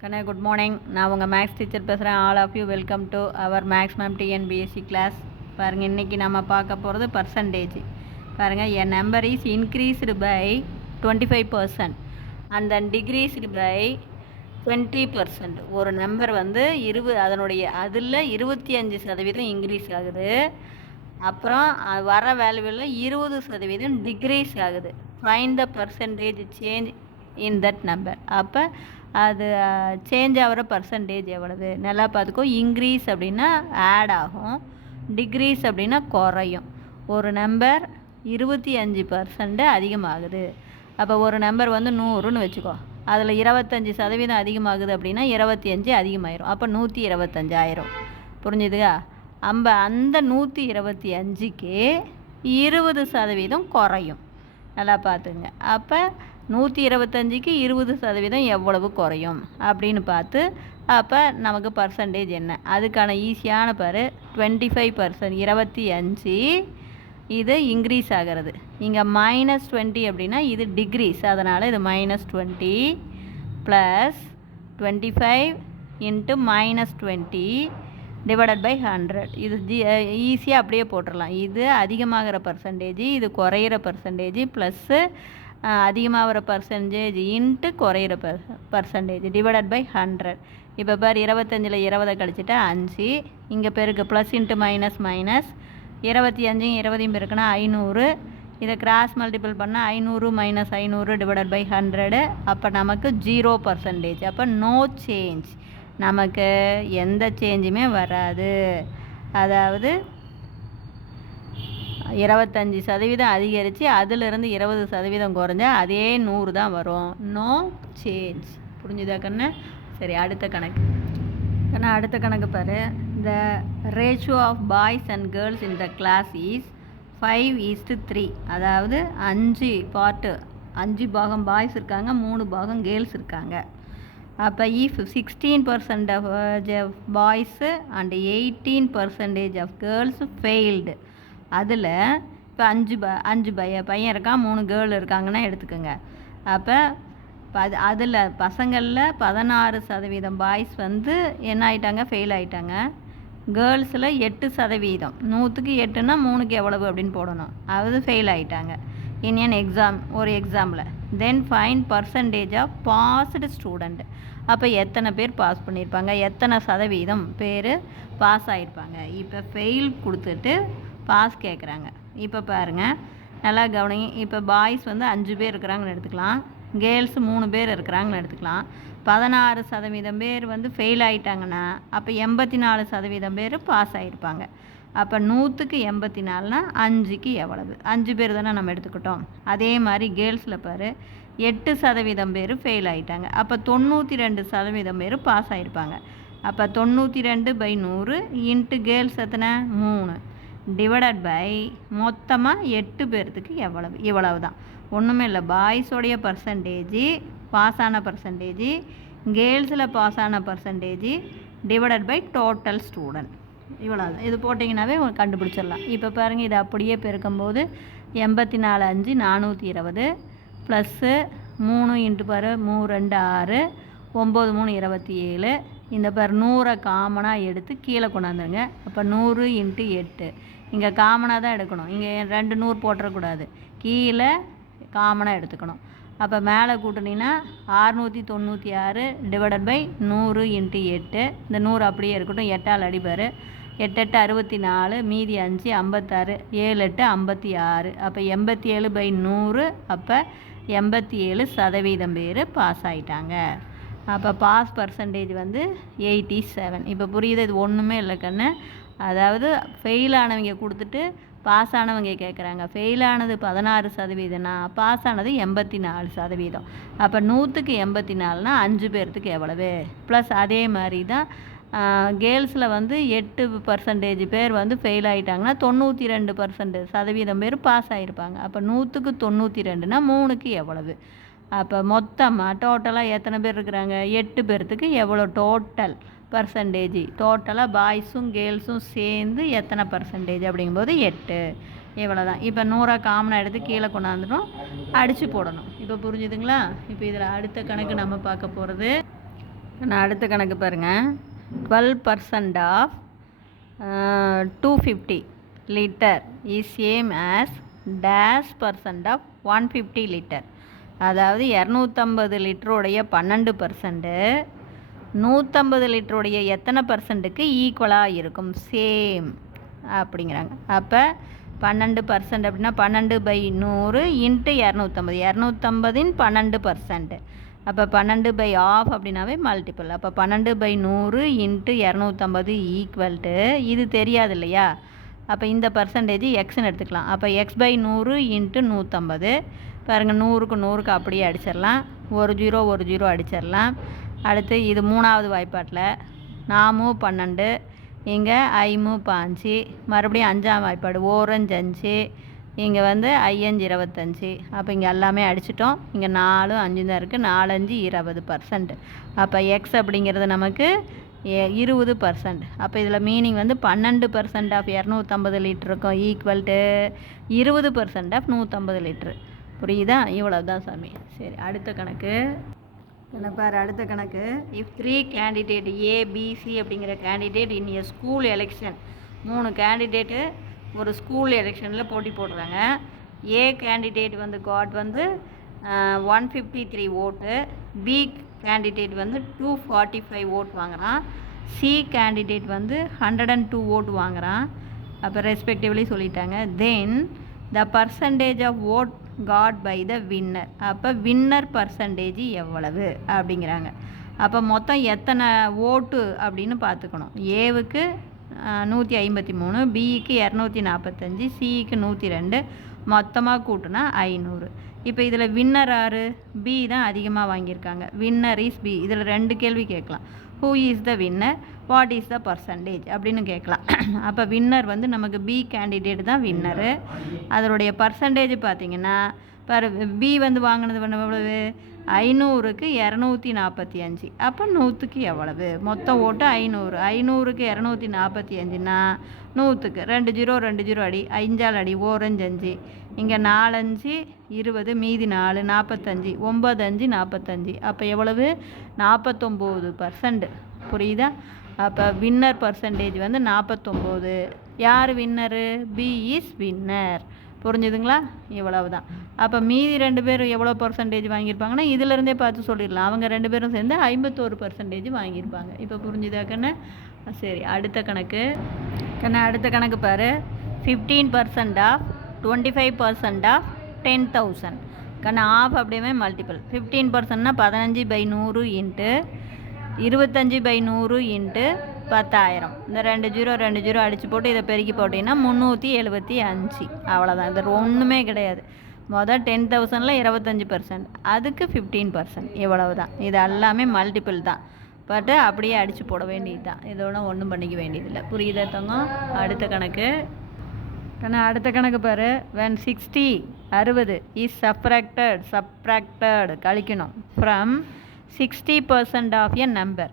கண்ணா good morning. நான் உங்கள் maths teacher பேசுகிறேன். All of you welcome to our maths ma'am TNPSC class. பாருங்கள், இன்றைக்கி நம்ம பார்க்க போகிறது பர்சன்டேஜ். பாருங்கள், என் number is increased by 25% and then decreased by 20%. ஒரு நம்பர் வந்து அதனுடைய அதில் 25% இன்க்ரீஸ் ஆகுது. அப்புறம் வர வேல்யூவில் 20% டிக்ரீஸ் ஆகுது. Find the percentage change in that number. அப்போ அது சேஞ்ச் ஆகிற பர்சன்டேஜ் எவ்வளவு நல்லா பார்த்துக்கோ. இன்க்ரீஸ் அப்படின்னா ஆட் ஆகும், டிக்ரீஸ் அப்படின்னா குறையும். ஒரு நம்பர் 25% அதிகமாகுது. அப்போ ஒரு நம்பர் வந்து 100ன்னு வச்சுக்கோ, அதில் 25% அதிகமாகுது அப்படின்னா 25 அதிகமாயிரும். அப்போ 125 ஆயிரும். புரிஞ்சுதுக்கா? அந்த 125க்கு 20% குறையும். நல்லா பார்த்துங்க. அப்போ 125க்கு 20% எவ்வளவு குறையும் அப்படின்னு பார்த்து அப்போ நமக்கு பர்சன்டேஜ் என்ன அதுக்கான ஈஸியான பாரு. 25%, 25 இது இன்க்ரீஸ் ஆகிறது. இங்கே -20 அப்படின்னா இது டிக்ரீஸ், அதனால் இது -20 ப்ளஸ் 25 இன்ட்டு -20 டிவைடட் பை 100. இது ஈஸியாக அப்படியே போட்டுடலாம். இது அதிகமாகிற பர்சன்டேஜ், இது குறையிற பர்சன்டேஜ், ப்ளஸ்ஸு அதிகமாகிற பர்சன்டேஜ் இன்ட்டு குறையிற பர்சன்டேஜ் டிவைடட் பை 100. இப்போ பார், 25ல் 20 கழிச்சிட்டா 5. இங்கே பெருக்கு ப்ளஸ் இன்ட்டு மைனஸ் மைனஸ் 25 20 பெருக்குன்னா 500. இதை கிராஸ் மல்டிபிள் பண்ணால் 500 - 500 டிவைடட் பை 100. அப்போ நமக்கு 0%. அப்போ நோ சேஞ்ச், நமக்கு எந்த சேஞ்சுமே வராது. அதாவது 25% அதிகரித்து அதிலிருந்து 20% குறைஞ்சா அதே 100 தான் வரும். No change. புரிஞ்சுதா கண்ணு? சரி, அடுத்த கணக்கு கண்ணா. அடுத்த கணக்கு பாரு. The ratio of boys and girls in the class is 5:3. அதாவது 5 பாகம் பாய்ஸ் இருக்காங்க, 3 பாகம் கேர்ள்ஸ் இருக்காங்க. அப்போ if 16% of boys and 18% of girls failed. அதில் இப்போ 5 பையன் இருக்கான், 3 கேர்ள் இருக்காங்கன்னா எடுத்துக்கோங்க. அப்போ அதில் பசங்களில் 16% பாய்ஸ் வந்து என்ன ஆகிட்டாங்க, ஃபெயில் ஆகிட்டாங்க. கேர்ள்ஸில் 8%, 100க்கு 8ன்னா 3க்கு எவ்வளவு அப்படின்னு போடணும். அதாவது ஃபெயில் ஆகிட்டாங்க இன் என் எக்ஸாம், ஒரு எக்ஸாமில். Then find percentage of passed student. அப்போ எத்தனை பேர் பாஸ் பண்ணியிருப்பாங்க, எத்தனை சதவீதம் பேர் பாஸ் ஆகிருப்பாங்க. இப்போ ஃபெயில் கொடுத்துட்டு பாஸ் கேட்குறாங்க. இப்போ பாருங்கள், நல்லா கவனிங்க. இப்போ பாய்ஸ் வந்து 5 பேர் இருக்கிறாங்கன்னு எடுத்துக்கலாம், கேர்ள்ஸ் 3 பேர் இருக்கிறாங்கன்னு எடுத்துக்கலாம். 16% பேர் வந்து ஃபெயில் ஆகிட்டாங்கன்னா அப்போ 84% பேர் பாஸ் ஆகிருப்பாங்க. அப்போ 100க்கு 84னா 5க்கு எவ்வளவு? 5 பேர் தானே நம்ம எடுத்துக்கிட்டோம். அதே மாதிரி கேர்ள்ஸில் பாரு, 8% பேர் ஃபெயில் ஆகிட்டாங்க. அப்போ 92% பேர் பாஸ் ஆகிருப்பாங்க. அப்போ 92/100 இன்ட்டு கேர்ள்ஸ் எத்தனை 3 டிவைடட் பை மொத்தமாக 8 பேர்த்துக்கு இவ்வளவு தான். ஒன்றுமே இல்லை, பாய்ஸோடைய பர்சன்டேஜ், பாஸ் ஆன பர்சன்டேஜ், கேர்ள்ஸில் பாஸ் ஆன percentage divided by total student. இவ்வளோ தான். இது போட்டிங்கன்னாவே கண்டுபிடிச்சிடலாம். இப்போ பாருங்கள், இதை அப்படியே பெருக்கும்போது 84 5 420 ப்ளஸ்ஸு 3 இன்ட்டு பாரு 3 2 6 9 3 27. இந்த பாரு 100 காமனாக எடுத்து கீழே கொண்டாந்துருங்க. அப்போ 100 இன்ட்டு 8. இங்கே காமனாக தான் எடுக்கணும், இங்கே 2 100 போட்டுறக்கூடாது, கீழே காமனாக எடுத்துக்கணும். அப்போ மேலே கூட்டினீங்கன்னா 696 டிவைடட் பை 100 இன்ட்டு 8. இந்த 100 அப்படியே இருக்கட்டும், 8ஆல் அடிப்பார். 8 8 64, மீதி 5 56, 7 8 56. அப்போ 87/100. அப்போ 87% பேர் பாஸ் ஆகிட்டாங்க. அப்போ பாஸ் பர்சன்டேஜ் வந்து 87. இப்போ புரியுது? இது ஒன்றுமே இல்லை கண்ணு. அதாவது ஃபெயில் ஆனவங்க கொடுத்துட்டு பாஸ் ஆனவங்க கேட்குறாங்க. ஃபெயில் ஆனது 16%னா பாஸ் ஆனது 84%. அப்போ 100க்கு 84னா 5 பேர்த்துக்கு எவ்வளவு? ப்ளஸ் அதே மாதிரி தான் கேர்ள்ஸில் வந்து 8% பேர் வந்து ஃபெயில் ஆகிட்டாங்கன்னா 92% பேர் பாஸ் ஆகிருப்பாங்க. அப்போ 100க்கு 92னா 3க்கு எவ்வளவு? அப்போ மொத்தமாக டோட்டலாக எத்தனை பேர் இருக்கிறாங்க? 8 பேர்த்துக்கு எவ்வளோ டோட்டல் பர்சன்டேஜ்? டோட்டலாக பாய்ஸும் கேர்ள்ஸும் சேர்ந்து எத்தனை பர்சன்டேஜ் அப்படிங்கும்போது 8. இவ்வளோ தான். இப்போ 100 காமனாக எடுத்து கீழே கொண்டாந்துடும், அடித்து போடணும். இப்போ புரிஞ்சுதுங்களா? இப்போ இதில் அடுத்த கணக்கு நம்ம பார்க்க போகிறது நான் அடுத்த கணக்கு பாருங்கள். 12% of 250 litre is same as -% of 150 litre. அதாவது 250 லிட்டருடைய 12% 150 லிட்டருடைய எத்தனை பர்சன்ட்டுக்கு ஈக்குவலாக இருக்கும், சேம் அப்படிங்கிறாங்க. அப்போ 12% அப்படின்னா 12/100 இன்ட்டு 250, 250 12%. அப்போ 12/2 அப்படின்னாவே மல்டிபிள். அப்போ 12/100 இன்ட்டு 250 ஈக்குவல் டு, இது தெரியாது இல்லையா, அப்போ இந்த பர்சன்டேஜ் எக்ஸ்ன்னு எடுத்துக்கலாம். அப்போ x/100 இன்ட்டு 150. பாருங்கள், 100க்கு 100க்கு அப்படியே அடிச்சிடலாம். 1 0 அடிச்சிடலாம். அடுத்து இது 3வது வாய்ப்பாட்டில் 4 12, இங்கே 5 5, மறுபடியும் 5ஆம் வாய்ப்பாடு 1 5, இங்கே 5 25. அப்போ இங்கே எல்லாமே அடிச்சிட்டோம். இங்கே 4 5 தான் இருக்குது. 4 5 20%. அப்போ எக்ஸ் அப்படிங்கிறது நமக்கு 20%. அப்போ இதில் மீனிங் 12% ஆஃப் 250 லிட்டருக்கும் ஈக்குவல் டு 20% ஆஃப் 150 லிட்ரு. புரியுதா? இவ்வளோ தான் சாமி. சரி, அடுத்த கணக்கு என்ன பாரு. அடுத்த கணக்கு, இஃப் 3 கேண்டிடேட் ஏபிசி அப்படிங்கிற candidate in a school election, 3 candidate ஒரு ஸ்கூல் எலெக்ஷனில் போட்டி போடுறாங்க. ஏ கேண்டிடேட் காட் 153 ஓட்டு, பி கேண்டிடேட் 245 ஓட் வாங்குகிறான், சி கேண்டிடேட் 102 ஓட் வாங்குகிறான். அப்போ ரெஸ்பெக்டிவ்லி சொல்லிட்டாங்க. Then the percentage of vote got by the winner. அப்போ வின்னர் பர்சன்டேஜ் எவ்வளவு அப்படிங்கிறாங்க. அப்போ மொத்தம் எத்தனை ஓட்டு அப்படின்னு பார்த்துக்கணும். ஏவுக்கு 153, பிக்கு 245, சிக்கு 102, மொத்தமாக கூட்டினா 500. இப்போ இதில் வின்னர் யார்? பி தான் அதிகமாக வாங்கியிருக்காங்க. Winner is B. இதில் 2 கேள்வி கேட்கலாம். Who is the winner, what is the percentage அப்படின்னு கேட்கலாம். அப்போ வின்னர் நமக்கு பி கேண்டிடேட் தான் வின்னரு. அதனுடைய பர்சன்டேஜ் பார்த்திங்கன்னா, பி வாங்கினது எவ்வளவு, 500க்கு 245. அப்போ 100க்கு எவ்வளவு? மொத்தம் ஓட்டு 500. 500க்கு 245ன்னா 100க்கு 2 0 அடி, 5ஆல் அடி, 1 5. இங்கே 4 5 20, மீதி 4 45, 9 5 45. அப்போ எவ்வளவு? 49%. புரியுதா? அப்போ வின்னர் பர்சன்டேஜ் 49. யார் வின்னரு? B is winner. புரிஞ்சுதுங்களா? இவ்வளவு தான். அப்போ மீதி 2 பேரும் எவ்வளோ பர்சன்டேஜ் வாங்கியிருப்பாங்கன்னா இதிலேருந்தே பார்த்து சொல்லிடலாம். அவங்க 2 பேரும் சேர்ந்து 51% வாங்கியிருப்பாங்க. இப்போ புரிஞ்சுதா கண்ணு? சரி, அடுத்த கணக்கு அடுத்த கணக்கு பாரு. 15% ஆஃப் 25% ஆஃப் 10,000. ஆஃப் அப்படியே மல்டிபிள். 15%னா 15/100 into 25/100 into 10,000. இந்த 2 0 அடித்து போட்டு இதை பெருக்கி போட்டிங்கன்னா 375. அவ்வளோதான். இது ஒன்றுமே கிடையாது. மொதல் 10,000ல் 25%, அதுக்கு 15%. இவ்வளவு தான். இது எல்லாமே மல்டிபிள் தான். பட்டு அப்படியே அடித்து போட வேண்டியது தான். இதோட ஒன்றும் பண்ணிக்க வேண்டியதில்லை. புரியுதா தங்கம்? அடுத்த கணக்கு அடுத்த கணக்கு பாரு. when 60 இஸ் சப்ராக்டட் கழிக்கணும் ஃப்ரம் 60% ஆஃப் எ நம்பர்.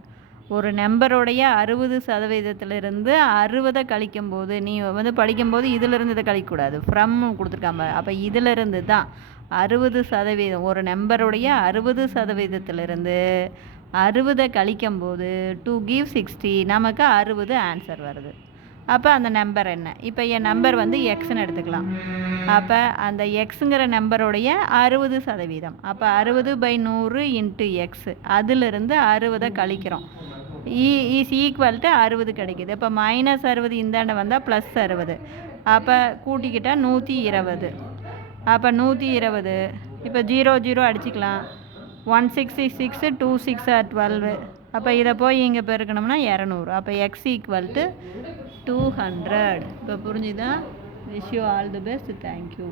ஒரு நம்பருடைய 60%லிருந்து 60 கழிக்கும்போது, நீ படிக்கும்போது இதிலிருந்து இதை கழிக்கக்கூடாது. ஃப்ரம் கொடுத்துருக்காம. அப்போ இதிலிருந்து தான் 60%. ஒரு நம்பருடைய 60%லிருந்து 60 கழிக்கும்போது டு கிவ் 60, நமக்கு 60 ஆன்சர் வருது. அப்போ அந்த நம்பர் என்ன? இப்போ என் நம்பர் எக்ஸ்ன்னு எடுத்துக்கலாம். அப்போ அந்த எக்ஸுங்கிற நம்பருடைய 60%. அப்போ 60/100 இன்ட்டு எக்ஸ், அதிலிருந்து 60 கழிக்கிறோம். இஸ் ஈக்குவல் டு 60 கிடைக்கிது. இப்போ -60 இந்தாண்ட வந்தால் +60. அப்போ கூட்டிக்கிட்டால் 120. அப்போ 120. இப்போ 0 0 அடிச்சுக்கலாம். 166 2 6 are 12. அப்போ இதை போய் இங்கே பெருக்கணும்னா 200. அப்போ எக்ஸ் ஈக்குவல் டு 200. இப்போ புரிஞ்சுதா? Wish you all the best. Thank you.